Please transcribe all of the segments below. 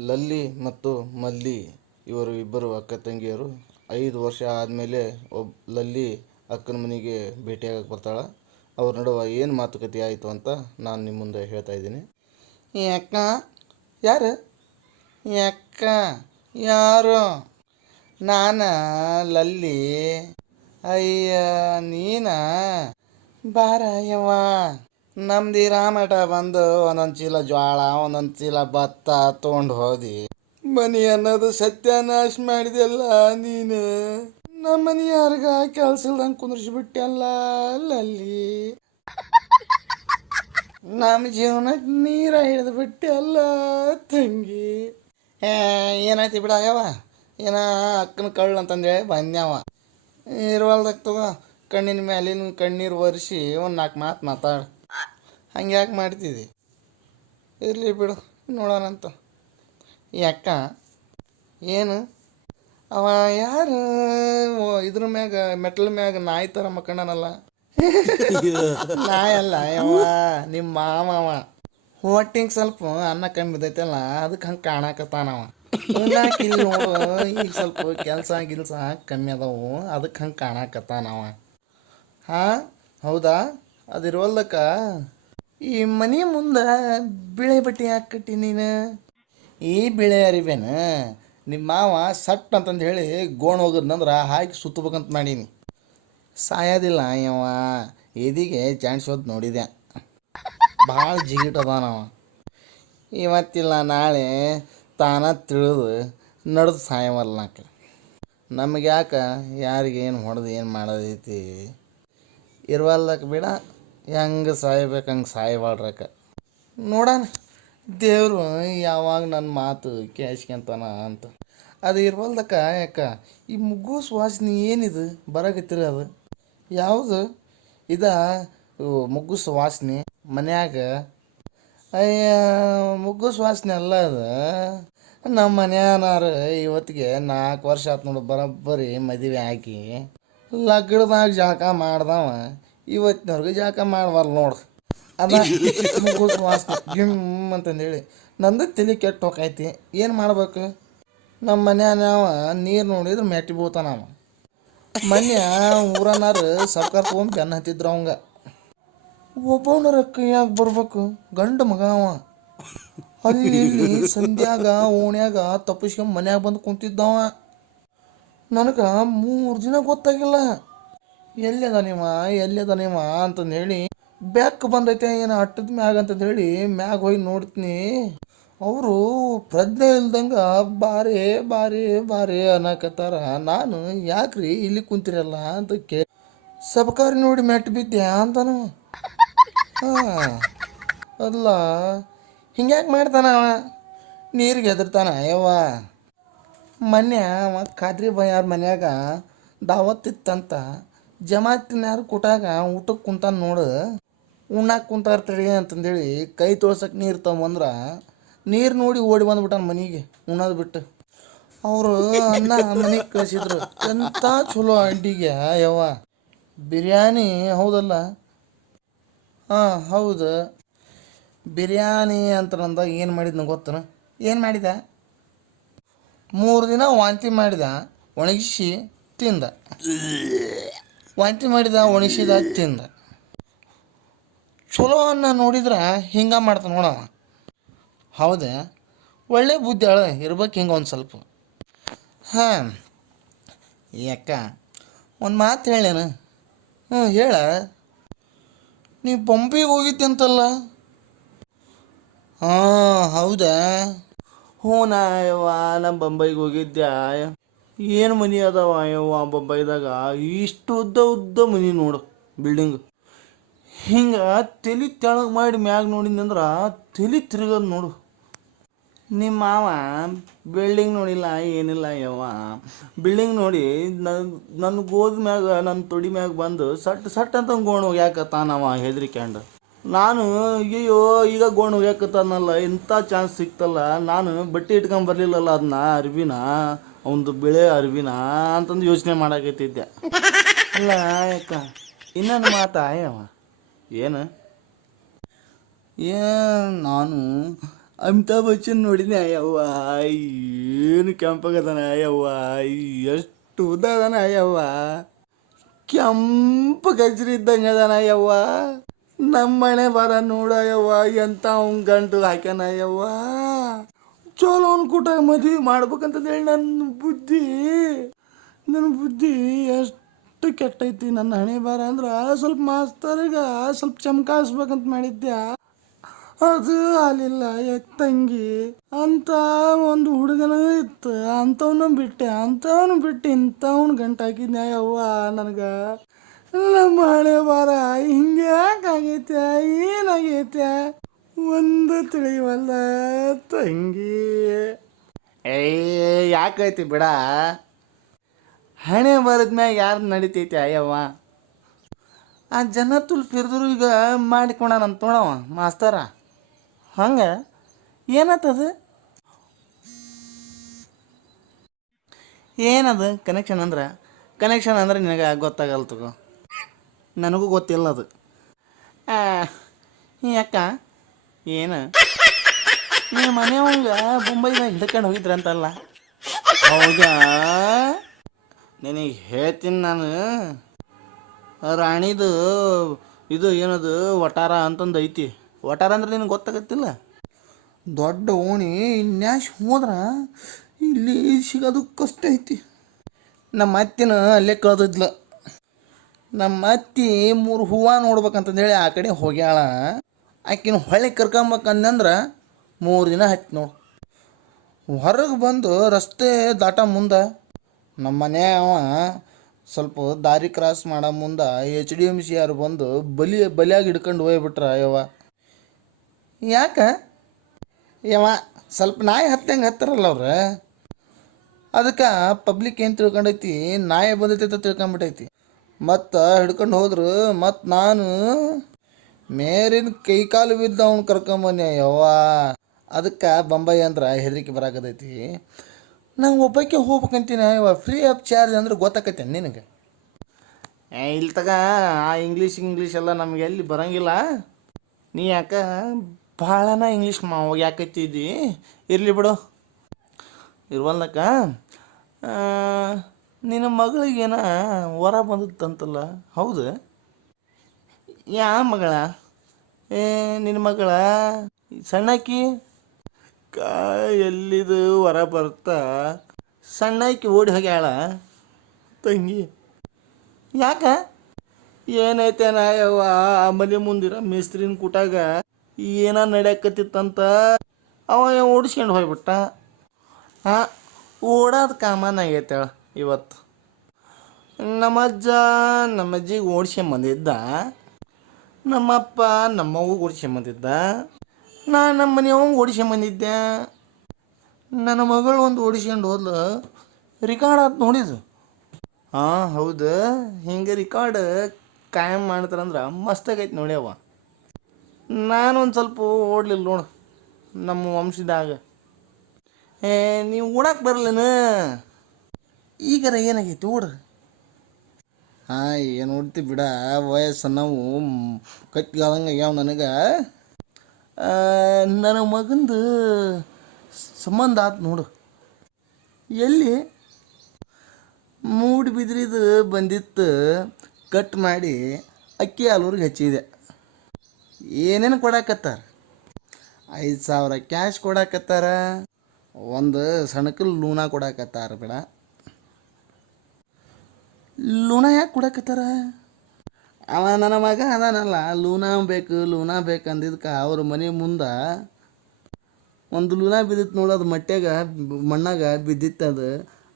ಲಲ್ಲಿ ಮತ್ತು ಮಲ್ಲಿ ಇವರು ಇಬ್ಬರು ಅಕ್ಕ ತಂಗಿಯರು. ಐದು ವರ್ಷ ಆದಮೇಲೆ ಒಬ್ಬ ಲಲ್ಲಿ ಅಕ್ಕನ ಮನೆಗೆ ಭೇಟಿಯಾಗಕ್ಕೆ ಬರ್ತಾಳೆ. ಅವ್ರ ನಡುವೆ ಏನು ಮಾತುಕತೆ ಆಯಿತು ಅಂತ ನಾನು ನಿಮ್ಮ ಮುಂದೆ ಹೇಳ್ತಾ ಇದ್ದೀನಿ. ಈ ಅಕ್ಕ, ಯಾರು? ಈ ಅಕ್ಕ, ಯಾರು? ನಾನ ಲಲ್ಲಿ. ಅಯ್ಯ, ನೀನ? ಬಾರ ಯವ್ವ ನಮ್ದು ರಾಮಟ ಬಂದು ಒಂದೊಂದು ಚೀಲ ಜ್ವಾಳ, ಒಂದೊಂದು ಚೀಲ ಭತ್ತ ತೊಗೊಂಡು ಹೋದಿ. ಮನಿ ಅನ್ನೋದು ಸತ್ಯನಾಶ ಮಾಡಿದೆಲ್ಲ ನೀನು. ನಮ್ಮ ಮನಿ ಯಾರಿಗ ಕೆಲಸ ಇಲ್ದಂಗೆ ಕುಂದ್ರಿಸ್ಬಿಟ್ಟಲ್ಲ ಅಲ್ಲಲ್ಲಿ ನಮ್ಮ ಜೀವನಕ್ಕೆ ನೀರ ಹಿಡಿದು ಬಿಟ್ಟಲ್ಲ ತಂಗಿ. ಏ ಏನಾಯ್ತು ಬಿಡಾಗವ ಏನ ಅಕ್ಕನ ಕಳ್ಳು ಅಂತಂದೇಳಿ ಬಂದ್ಯಾವ. ಇರುವಲ್ದಾಗ ತಗೋ, ಕಣ್ಣಿನ ಮ್ಯಾಲಿನ ಕಣ್ಣೀರು ಒರೆಸಿ ಒಂದು ನಾಲ್ಕು ಮಾತು ಮಾತಾಡು. ಹಂಗೆ ಯಾಕೆ ಮಾಡ್ತಿದ್ದಿ ಇರಲಿ ಬಿಡು ನೋಡೋಣಂತ ಅಕ್ಕ ಏನು? ಅವ ಯಾರು? ಇದ್ರ ಮ್ಯಾಗ, ಮೆಟ್ಲ ಮ್ಯಾಗ ನಾಯಿ ಥರ ಮಕ್ಕಂಡನಲ್ಲ ನಾಯಿ ಅಲ್ಲ, ಯವ್ವ ನಿಮ್ಮ ಮಾಮವ ಹೋಟಿಂಗ್ ಸ್ವಲ್ಪ ಅನ್ನ ಕಮ್ಮಿ ಬಿದ್ದೈತಲ್ಲ ಅದಕ್ಕೆ ಹಂಗೆ ಕಾಣಕತ್ತಾನವ. ಇಲ್ಲಿ ಈಗ ಸ್ವಲ್ಪ ಕೆಲಸ, ಗಿಲ್ಸ ಕಮ್ಮಿ ಅದಾವು ಅದಕ್ಕೆ ಹಂಗೆ ಕಾಣಕತ್ತಾನವ. ಹಾಂ? ಹೌದಾ? ಅದಿರೋಲ್ದಕ್ಕ? ಈ ಮನೆ ಮುಂದೆ ಬಿಳೆ ಬಟ್ಟೆ ಯಾಕೆ ಕಟ್ಟಿ ನೀನು? ಈ ಬಿಳೆ ಅರಿವೇನ? ನಿಮ್ಮ ಮಾವ ಸಟ್ ಅಂತಂದು ಹೇಳಿ ಗೋಣ್ ಹೋಗದ್ನಂದ್ರೆ ಹಾಕಿ ಸುತ್ತಬೇಕಂತ ಮಾಡೀನಿ. ಸಾಯೋದಿಲ್ಲ ಯವ್ವ. ಎದಿಗೆ ಹೋದ್ ನೋಡಿದೆ ಭಾಳ ಜಿಗಿಟ್ ಅದಾನವ ಇವತ್ತಿಲ್ಲ, ನಾಳೆ ತಾನ ತಿಳಿದು ನಡೆದು ಸಾಯವಲ್ನಾಕ ನಮಗೆ ಯಾಕೆ ಯಾರಿಗೇನು ಹೊಡೆದು ಏನು ಮಾಡೋದೈತಿ? ಇರುವಲ್ಲಕ್ಕೆ ಬಿಡ. ಹೆಂಗೆ ಸಾಯ್ಬೇಕು ಹಂಗೆ ಸಾಯ್ಬಾಡ್ರಕ್ಕ ನೋಡೋಣ. ದೇವರು ಯಾವಾಗ ನನ್ನ ಮಾತು ಕೇಳಿಸ್ಕೊಂತಾನ ಅಂತ. ಅದು ಇರ್ವಲ್ದಕ್ಕ ಯಾಕ? ಈ ಮುಗ್ಗು ಸುವಾಸನೆ ಏನಿದು? ಬರಾಕತ್ತಿರ ಅದು. ಯಾವುದು? ಇದ ಮುಗ್ಗು ಸುವಾಸನೆ ಮನ್ಯಾಗ. ಅಯ್ಯ, ಮುಗ್ಗು ಸುವಾಸನೆ ಅಲ್ಲ ಅದು. ನಮ್ಮ ಮನ್ಯಾನಾರು ಇವತ್ತಿಗೆ ನಾಲ್ಕು ವರ್ಷ ಆತು ನೋಡು, ಬರೋಬ್ಬರಿ ಮದುವೆ ಹಾಕಿ ಲಗ್ನದಾಗ ಜಳಕ ಮಾಡ್ದವ. ಇವತ್ತಿನವ್ರಿಗೆ ಜಾಕ ಮಾಡ್ಬಾರ್ದು ನೋಡ್ರಿ ಅದ ವಾಸನೆ ಗಿಮ್ ಅಂತಂದೇಳಿ. ನಂದು ತಲೆ ಕೆಟ್ಟು ಹೋಗೈತಿ. ಏನು ಮಾಡ್ಬೇಕು? ನಮ್ಮ ಮನ್ಯಾನವ ನೀರು ನೋಡಿದ್ರೆ ಮೆಟ್ಟಿ ಬೀಳ್ತಾನವ ಮೊನ್ನೆ ಊರನಾರು ಸರ್ಕಾರ ತೊಗೊಂಡು ಬೆನ್ನ ಹತ್ತಿದ್ರು ಅವಂಗ. ಒಬ್ಬವನರ ಕೈಯಾಗ ಬರ್ಬೇಕು. ಗಂಡು ಮಗ ಅವ. ಅಲ್ಲಿ ಇಲ್ಲಿ ಸಂಧ್ಯಾಗ ಓಣ್ಯಾಗ ತಪ್ಪಿಸ್ಕೊಂಡು ಮನ್ಯಾಗ ಬಂದು ಕುಂತಿದ್ದವ ನನಗೆ ಮೂರು ದಿನ ಗೊತ್ತಾಗಿಲ್ಲ. ಎಲ್ಲಿದ ನೀವ? ಎಲ್ಲಿದ ನೀವ ಅಂತಂದು ಹೇಳಿ ಬ್ಯಾಕ್ ಬಂದೈತೆ, ಏನು ಅಟ್ಟದ ಮ್ಯಾಗ ಅಂತಂದು ಹೇಳಿ ಮ್ಯಾಗ ಹೋಗಿ ನೋಡ್ತೀನಿ. ಅವರು ಪ್ರಜ್ಞೆ ಇಲ್ದಂಗ ಬಾರಿ ಬಾರಿ ಬಾರಿ ಅನ್ನಕತ್ತಾರ. ನಾನು ಯಾಕ್ರಿ ಇಲ್ಲಿ ಕುಂತಿರಲ್ಲ ಅಂತ ಕೇ, ಸಬಕಾರಿ ನೋಡಿ ಮೆಟ್ಟು ಬಿದ್ದೆ ಅಂತಾನು. ಹಾಂ, ಅಲ್ಲ, ಹಿಂಗ್ಯಾಕೆ ಮಾಡ್ತಾನ ಅವ? ನೀರಿಗೆ ಎದುರ್ತಾನ ಯವ್ವ? ಮೊನ್ನೆ ಮತ್ತು ಖಾದ್ರಿ ಬಯ್ಯಾರ ಮನ್ಯಾಗ ದಾವತ್ತಿತ್ತಂತ ಜಮಾತಿನ್ಯಾರು ಕೊಟ್ಟಾಗ ಊಟಕ್ಕೆ ಕುಂತಾನ ನೋಡು. ಉಣ್ಣಾಕ ಕುಂತಾರ ತಡಿ ಅಂತಂದೇಳಿ ಕೈ ತೊಳ್ಸಕ್ಕೆ ನೀರು ತಗೊಂಬಂದ್ರ ನೀರು ನೋಡಿ ಓಡಿ ಬಂದ್ಬಿಟ್ಟಾನ ಮನೆಗೆ ಉಣ್ಣೋದು ಬಿಟ್ಟು. ಅವರು ಅನ್ನ ಮನೆಗೆ ಕಳಿಸಿದ್ರು. ಎಂಥ ಚಲೋ ಅಡ್ಡಿಗೆ ಯವ್ವ. ಬಿರಿಯಾನಿ ಹೌದಲ್ಲ? ಹಾಂ, ಹೌದು. ಬಿರಿಯಾನಿ ಅಂತಂದ ಏನು ಮಾಡಿದ್ನ ಗೊತ್ತನ? ಏನು ಮಾಡಿದ? ಮೂರು ದಿನ ವಾಂತಿ ಮಾಡಿದ, ಒಣಗಿಸಿ ತಿಂದ. ವಾಂತಿ ಮಾಡಿದ ಒಣಗಿಸಿದ ತಿಂದ. ಚಲೋ ಅನ್ನ ನೋಡಿದ್ರೆ ಹಿಂಗೆ ಮಾಡ್ತಾನೆ ನೋಡವ. ಹೌದಾ? ಒಳ್ಳೆ ಬುದ್ಧಿ ಅಳ ಇರ್ಬೇಕು ಹಿಂಗೆ ಒಂದು ಸ್ವಲ್ಪ. ಹಾಂ. ಯಾಕ? ಒಂದು ಮಾತು ಹೇಳೇನು ಹ್ಞೂ ಹೇಳ. ನೀವು ಪಂಪಿಗೆ ಹೋಗಿದ್ದೆ ಅಂತಲ್ಲ ಹಾಂ, ಹೌದಾ? ಹ್ಞೂ ನಾ ನಮ್ಮ ಬೊಂಬೈಗೆ ಹೋಗಿದ್ದೆ ಏನು ಮನಿ ಅದಾವ ಯವ್ವ ಬೈದಾಗ? ಇಷ್ಟು ಉದ್ದ ಉದ್ದ ಮನೆ ನೋಡು ಬಿಲ್ಡಿಂಗ್ ಹಿಂಗೆ ತಲೆ ತೆಳಗೆ ಮಾಡಿ ಮ್ಯಾಗ ನೋಡಿದ್ನಂದ್ರೆ ತಲೆ ತಿರುಗೋದು ನೋಡು. ನಿಮ್ಮ ಮಾವ ಬಿಲ್ಡಿಂಗ್ ನೋಡಿಲ್ಲ, ಏನಿಲ್ಲ ಯವ್ವ. ಬಿಲ್ಡಿಂಗ್ ನೋಡಿ ನನ್ನ ಗೋದ ಮ್ಯಾಗ ನನ್ನ ತೊಡಿ ಮ್ಯಾಗ ಬಂದು ಸಟ್ ಸಟ್ ಅಂತ ಗೋಣ್ ಹೋಗ್ಯಾಕತ್ತಾನವ ಹೆದ್ರಿಕ್ಯಾಂಡು? ನಾನು ಅಯ್ಯೋ ಈಗ ಗೋಣ ಹೋಗ್ಯಾಕತ್ತಾನಲ್ಲ ಇಂಥ ಚಾನ್ಸ್ ಸಿಕ್ತಲ್ಲ. ನಾನು ಬಟ್ಟೆ ಇಟ್ಕೊಂಡ್ ಬರ್ಲಿಲ್ಲಲ್ಲ ಅದನ್ನ ಅರ್ವಿನ ಅವನದು ಬಿಳೆ ಅರ್ವಿನ ಅಂತಂದು ಯೋಚನೆ ಮಾಡಾಕತ್ತಿದ್ದೆ. ಅಲ್ಲ ಯಾಕ? ಇನ್ನೊಂದು ಮಾತಾ ಯವ್ವ ಏನು? ಏ ನಾನು ಅಮಿತಾಬ್ ಬಚ್ಚನ್ ನೋಡಿನಿ ಅಯ್ಯವ್ವ. ಏನು ಕೆಂಪಾಗದಾನ ಅಯ್ಯವ್ವ. ಎಷ್ಟು ಉದ್ದ ಅದಾನ ಅಯ್ಯವ್ವ. ಕೆಂಪು ಗಜ್ರಿ ಇದ್ದಂಗೆ ಅದಾನ ಅಯ್ಯವ್ವ. ನಮ್ಮ ಮನೆ ಬರ ನೋಡಯವ್ವ ಎಂತ ಅವ್ನ ಗಂಟು ಹಾಕ್ಯನಯ್ಯವ್ವ. ಚಲೋ ಅವ್ನ ಕೂಟ ಮದುವೆ ಮಾಡ್ಬೇಕಂತಂದೇಳಿ ನನ್ನ ಬುದ್ಧಿ. ನನ್ನ ಬುದ್ಧಿ ಎಷ್ಟು ಕೆಟ್ಟೈತಿ ನನ್ನ ಹಣೆ ಬಾರ ಅಂದ್ರೆ ಸ್ವಲ್ಪ ಮಾಸ್ತರ್ಗ ಸ್ವಲ್ಪ ಚಮಕಾಯಿಸ್ಬೇಕಂತ ಮಾಡಿದ್ದೆ ಅದು ಅಲ್ಲಿಲ್ಲ ತಂಗಿ. ಅಂತ ಒಂದು ಹುಡುಗನ ಇತ್ತು. ಅಂಥವನ್ನ ಬಿಟ್ಟೆ ಅಂಥವ್ನು ಬಿಟ್ಟು ಇಂಥವ್ನ ಗಂಟು ಯವ್ವ ನನಗೆ. ನಮ್ಮ ಹಳೆ ಬಾರ ಹಿಂಗೆ ಯಾಕಾಗೈತೆ ಏನಾಗೈತೆ? ಒಂದು ತಿಳಿವಲ್ಲ ತಂಗಿ ಏ, ಯಾಕೈತಿ ಬಿಡ? ಹಣೆ ಬರದ್ಮ್ಯಾಗ ಯಾರು ನಡಿತೈತಿ ಅಯ್ಯವ್ವ? ಆ ಜನ ತುಲ್ ಫಿರ್ದ್ರು ಈಗ ಮಾಡಿಕೊಂಡಾನಂತ ತೋಣವ ಮಾಸ್ತರ. ಹಂಗೆ? ಏನತ್ತದು? ಏನದು? ಕನೆಕ್ಷನ್ ಅಂದ್ರೆ? ಕನೆಕ್ಷನ್ ಅಂದ್ರೆ ನಿನಗೆ ಗೊತ್ತಾಗಲ್ಲ ತಗೋ. ನನಗೂ ಗೊತ್ತಿಲ್ಲ ಅದು. ಅಕ್ಕ ಯಾಕ ಏನು ನಿಮ್ಮ ಮನೆಯವಂಗ ಮುಂಬೈದಾಗ ಹಿಡ್ಕೊಂಡು ಹೋಗಿದ್ರಂತಲ್ಲ. ಹೌದಾ? ನಿನಗೆ ಹೇಳ್ತೀನಿ ನಾನು. ರಾಣಿದು ಇದು ಏನದು, ವಟಾರ ಅಂತಂದು ಐತಿ. ವಟಾರ ಅಂದ್ರೆ ನಿನಗೆ ಗೊತ್ತಾಗತ್ತಿಲ್ಲ? ದೊಡ್ಡ ಓಣಿ ಇನ್ಯಾಶ್ ಹೋದ್ರ ಇಲ್ಲಿ ಸಿಗೋದು ಕಷ್ಟ ಐತಿ. ನಮ್ಮ ಅತ್ತಿನ ಅಲ್ಲೇ ಕಳೆದಿದ್ಲ. ನಮ್ಮ ಅತ್ತಿ ಮೂರು ಹೂವು ನೋಡ್ಬೇಕಂತಂದೇಳಿ ಆ ಕಡೆ ಹೋಗ್ಯಾಳ. ಆಕಿನ ಹೊಳೆ ಕರ್ಕೊಂಬೇಕಂದ್ರೆ ಮೂರು ದಿನ ಹತ್ತಿ ನೋಡು. ಹೊರಗೆ ಬಂದು ರಸ್ತೆ ದಾಟ ಮುಂದೆ ನಮ್ಮ ಮನೆ ಅವ ಸ್ವಲ್ಪ ದಾರಿ ಕ್ರಾಸ್ ಮಾಡೋ ಮುಂದೆ ಎಚ್ ಡಿ ಎಂ ಸಿ ಯಾರು ಬಂದು ಬಲಿ ಬಲಿಯಾಗಿ ಹಿಡ್ಕೊಂಡು ಹೋಗ್ಬಿಟ್ರ ಯವ ಯಾಕ? ಯವ ಸ್ವಲ್ಪ ನಾಯಿ ಹತ್ತಂಗೆ ಹತ್ತಾರಲ್ಲ ಅವ್ರು? ಅದಕ್ಕೆ ಪಬ್ಲಿಕ್ ಏನು ತಿಳ್ಕೊಂಡೈತಿ? ನಾಯಿ ಬಂದೈತಿ ಅಂತ ತಿಳ್ಕೊಂಬಿಟ್ಟೈತಿ. ಮತ್ತು ಹಿಡ್ಕೊಂಡು ಹೋದ್ರು. ಮತ್ತು ನಾನು ಮೇರಿನ ಕೈ ಕಾಲು ಬಿದ್ದು ಅವ್ನು ಕರ್ಕೊಂಬನ್ನಿ ಯವ್ವ. ಅದಕ್ಕೆ ಬೊಂಬೈ ಅಂದ್ರೆ ಹೆದರಿಕೆ ಬರಾಕತೈತಿ ನಂಗೆ ಒಬ್ಬಕ್ಕೆ ಹೋಗ್ಬೇಕಂತೀನಿ? ಇವ ಫ್ರೀ ಆಫ್ ಚಾರ್ಜ್ ಅಂದ್ರೆ ಗೊತ್ತಾಕತ್ತೆ ನಿನಗೆ. ಇಲ್ಲಿ ತಗ ಆ ಇಂಗ್ಲೀಷ್ ಇಂಗ್ಲೀಷ್ ಎಲ್ಲ ನಮ್ಗೆ ಎಲ್ಲಿ ಬರಂಗಿಲ್ಲ. ನೀ ಯಾಕ ಭಾಳನ ಇಂಗ್ಲೀಷ್ ಮಾ ಯಾಕೈತಿದ್ದಿ ಇರಲಿ ಬಿಡು. ಇರ್ವಲ್ದಕ್ಕ ಆ, ನಿನ್ನ ಮಗಳಿಗೇನ ವರ ಬಂದತ್ತಂತಲ್ಲ ಹೌದು. ಯಾ ಮಗಳ? ಏ, ನಿನ್ನ ಮಗಳ? ಸಣ್ಣಕ್ಕಿ? ಕಾ ಎಲ್ಲಿದು ವರ ಬರ್ತಾ. ಸಣ್ಣಕ್ಕಿ ಓಡಿ ಹೋಗ್ಯಾಳ. ತಂಗಿ. ಯಾಕ? ಏನೈತೆ ನಾಯವ್ವ ಆಮೇಲೆ ಮುಂದಿರ ಮೇಸ್ತ್ರಿನ ಕೂಟಾಗ ಏನ ನಡೆಯಕತ್ತಿತ್ತಂತ? ಅವ ಓಡಿಸ್ಕೊಂಡು ಹೋಗ್ಬಿಟ್ಟ. ಹಾಂ ಓಡೋದು ಕಾಮನ್ ಆಗೈತೆ ಇವತ್ತು. ನಮ್ಮಜ್ಜ ನಮ್ಮಜ್ಜಿಗೆ ಓಡಿಸ್ಕೊಂಬಂದಿದ್ದ ನಮ್ಮಪ್ಪ ನಮ್ಮವ್ವ ಓಡಿಸ್ಕೊಂಬಂದಿದ್ದ ನಾ ನಮ್ಮ ಮನೆಯವಂಗೆ ಓಡಿಸ್ಕೊಂಬಂದಿದ್ದೆ ನನ್ನ ಮಗಳು ಒಂದು ಓಡಿಸ್ಕೊಂಡು ಹೋದ್ಲು. ರಿಕಾರ್ಡ್ ಆತು ನೋಡಿದ್ದು ಹಾಂ, ಹೌದು. ಹಿಂಗೆ ರಿಕಾರ್ಡ್ ಕಾಯಂ ಮಾಡ್ತಾರಂದ್ರೆ ಮಸ್ತಾಗೈತೆ ನೋಡಿ ಅವ ನಾನು ಒಂದು ಸ್ವಲ್ಪ ಓಡ್ಲಿಲ್ಲ ನೋಡು. ನಮ್ಮ ವಂಶದಾಗ. ಏ, ನೀವು ಓಡಕ್ಕೆ ಬರಲೇನ? ಈಗರ ಏನಾಗೈತಿ ಓಡ್ರಿ ಹಾಂ ಏನು ಓಡ್ತಿ ಬಿಡ ವಯಸ್ಸು ನಾವು ಕಟ್ಟಿಗಾದಂಗೆ ಆಗ್ಯಾವ ನನಗೆ. ನನ್ನ ಮಗಂದು ಸಂಬಂಧ ಆತು ನೋಡು. ಎಲ್ಲಿ ಮೂಡಿ ಬಿದ್ರಿದು ಬಂದಿತ್ತು ಕಟ್ ಮಾಡಿ ಅಕ್ಕಿ ಹಾಲೂರಿಗೆ ಹಚ್ಚಿದೆ. ಏನೇನು ಕೊಡಾಕತ್ತಾರ? ಐದು ಸಾವಿರ ಕ್ಯಾಶ್ ಕೊಡಾಕತ್ತಾರ ಒಂದು ಸಣಕಲ್ ಲೂನಾ ಕೊಡಾಕತ್ತಾರ ಬೇಡ. ಲೂನಾ ಯಾಕೆ ಕೊಡಕತ್ತಾರ ಅವ ನನ್ನ ಮಗ ಅದಾನಲ್ಲ ಲೂನ ಬೇಕು ಲೂನ ಬೇಕು ಅಂದಿದ್ಕೆ ಅವ್ರ ಮನೆ ಮುಂದೆ ಒಂದು ಲೂನ ಬಿದ್ದಿತ್ತು ನೋಡು, ಅದು ಮಟ್ಟೆಗ ಮಣ್ಣಾಗ ಬಿದ್ದಿತ್ತು ಅದು.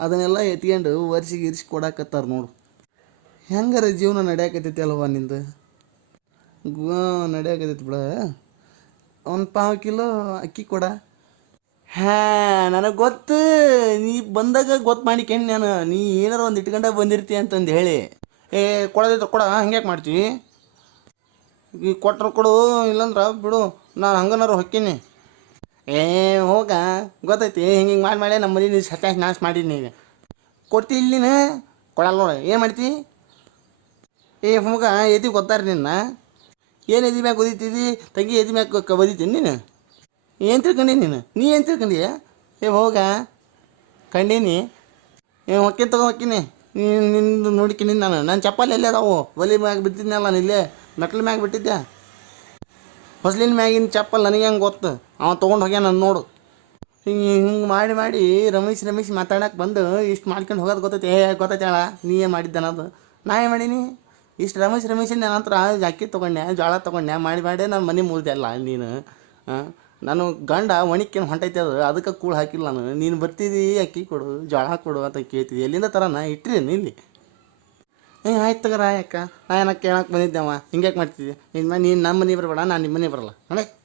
ಅದನ್ನೆಲ್ಲ ಎತ್ಕೊಂಡು ವರ್ಷಿಗೆ ಇರಿಸಿ ಕೊಡಕತ್ತಾರ ನೋಡು. ಹೆಂಗಾರ ಜೀವನ ನಡೆಯಕತ್ತೈತಿ ಅಲ್ವಾ ನಿಂದು? ಗೋ, ನಡೆಯಕತ್ತೈತಿ ಬಿಡ. ಒಂದು ಪಾವು ಕಿಲೋ ಅಕ್ಕಿ ಕೊಡ. ಹಾ, ನನಗೆ ಗೊತ್ತು. ನೀ ಬಂದಾಗ ಗೊತ್ತು ಮಾಡಿಕೊಂಡು ನಾನು. ನೀ ಏನಾರು ಒಂದು ಇಟ್ಕೊಂಡ ಬಂದಿರ್ತೀಯ ಅಂತಂದು ಹೇಳಿ. ಏ ಕೊಡೋದಿದ್ರೆ ಕೊಡ, ಹಂಗ್ಯಾಕೆ ಮಾಡ್ತೀವಿ ಈ ಕೊಟ್ರು ಕೊಡು, ಇಲ್ಲಂದ್ರೆ ಬಿಡು, ನಾನು ಹಂಗನಾರು ಹೊಕ್ಕೀನಿ. ಏ, ಹೋಗ. ಗೊತ್ತೈತಿ, ಹಿಂಗೆ ಹಿಂಗೆ ಮಾಡಿ ಮಾಡಿ ನಮ್ಮ ಮನೆ ನೀನು ಸತ್ಯಾಶ ನಾಶ ಮಾಡೀನಿ ಈಗ ಕೊಡ್ತಿ ಇಲ್ಲಿ ಕೊಡಲ್ಲ ನೋಡಿ, ಏನು ಮಾಡ್ತಿ? ಏ, ಹೋಗ, ಎದಿ ಗೊತ್ತಾರ ನಿನ್ನ. ಏನು ಎದಿ ಮ್ಯಾಗ ಒದಿತಿದಿ ತಂಗಿ ಎದಿ ಮ್ಯಾಗ ಕ ಒದಿತೀನಿ ನೀನು? ಏನು ತಿಳ್ಕೊಂಡಿ ನೀನು? ನೀ ಏನು ತಿಳ್ಕೊಂಡಿ ಏ, ಹೋಗ. ಕಂಡೀನಿ. ಏ ಹೊಕ್ಕಿನ ತಗೋ ಹೊಕ್ಕಿನಿ ನಿಂದು ನೋಡ್ಕಿನಿ ನಾನು. ನನ್ನ ಚಪ್ಪಲಿ ಎಲ್ಲೇ ಅದಾವು? ಒಲಿ ಮ್ಯಾಗ ಬಿದ್ದಿದ್ನಲ್ಲ ನಾನು ಇಲ್ಲೇ? ಮೆಟ್ಲ ಮ್ಯಾಗ ಬಿಟ್ಟಿದ್ದೆ ಹೊಸ್ಲಿನ ಮ್ಯಾಗಿನ ಚಪ್ಪಲ್ ನನಗೆ ಹೆಂಗೆ ಗೊತ್ತು? ಅವ ತೊಗೊಂಡು ಹೋಗ್ಯ ನಾನು ನೋಡು. ಹಿಂಗೆ ಹಿಂಗೆ ಮಾಡಿ ಮಾಡಿ ರಮೇಶ್ ರಮೇಶ್ ಮಾತಾಡಕ್ಕೆ ಬಂದು ಇಷ್ಟು ಮಾಡ್ಕೊಂಡು ಹೋಗೋದು ಗೊತ್ತೈತೆ. ಏ, ಗೊತ್ತೈತೆ ಹೇಳ ನೀ ಏನು ಮಾಡಿದ್ದೆ ಅನ್ನೋದು ನಾ ಏನು ಮಾಡೀನಿ? ಇಷ್ಟು ರಮೇಶ್, ರಮೇಶಿನ ನಂತರ ಅಕ್ಕಿ ತೊಗೊಂಡೆ ಜೋಳ ತೊಗೊಂಡೆ. ಮಾಡಿ ಮಾಡಿ ನಾನು ಮನೆ ಮುರಿದೆ ಅಲ್ಲ ನೀನು. ಹಾಂ ನಾನು ಗಂಡ ಒಣಕ್ಕೇನು ಹೊಂಟೈತೆ ಅದು, ಅದಕ್ಕೆ ಕೂಳು ಹಾಕಿಲ್ಲ ನಾನು. ನೀನು ಬರ್ತಿದ್ದಿ ಅಕ್ಕಿ ಕೊಡು ಜೋಳ ಕೊಡು ಅಂತ ಕೇಳ್ತಿದ್ದೆ ಎಲ್ಲಿಂದ ತರನ ಇಟ್ಟಿರಿ ಇಲ್ಲಿ. ಏ, ಆಯ್ತು ತಗರ ಯಾಕ ನಾ ಏನಕ್ಕೆ ಕೇಳಕ್ಕೆ ಬಂದಿದ್ದೆವ ಹಿಂಗ್ಯಾಕೆ ಮಾಡ್ತಿದ್ದೆ? ನಿನ್ನ ನೀನು ನಮ್ಮ ಮನೆ ಬರಬೇಡ, ನಾನು ನಿಮ್ಮ ಮನೆ ಬರಲ್ಲ. ನೋಡೇ.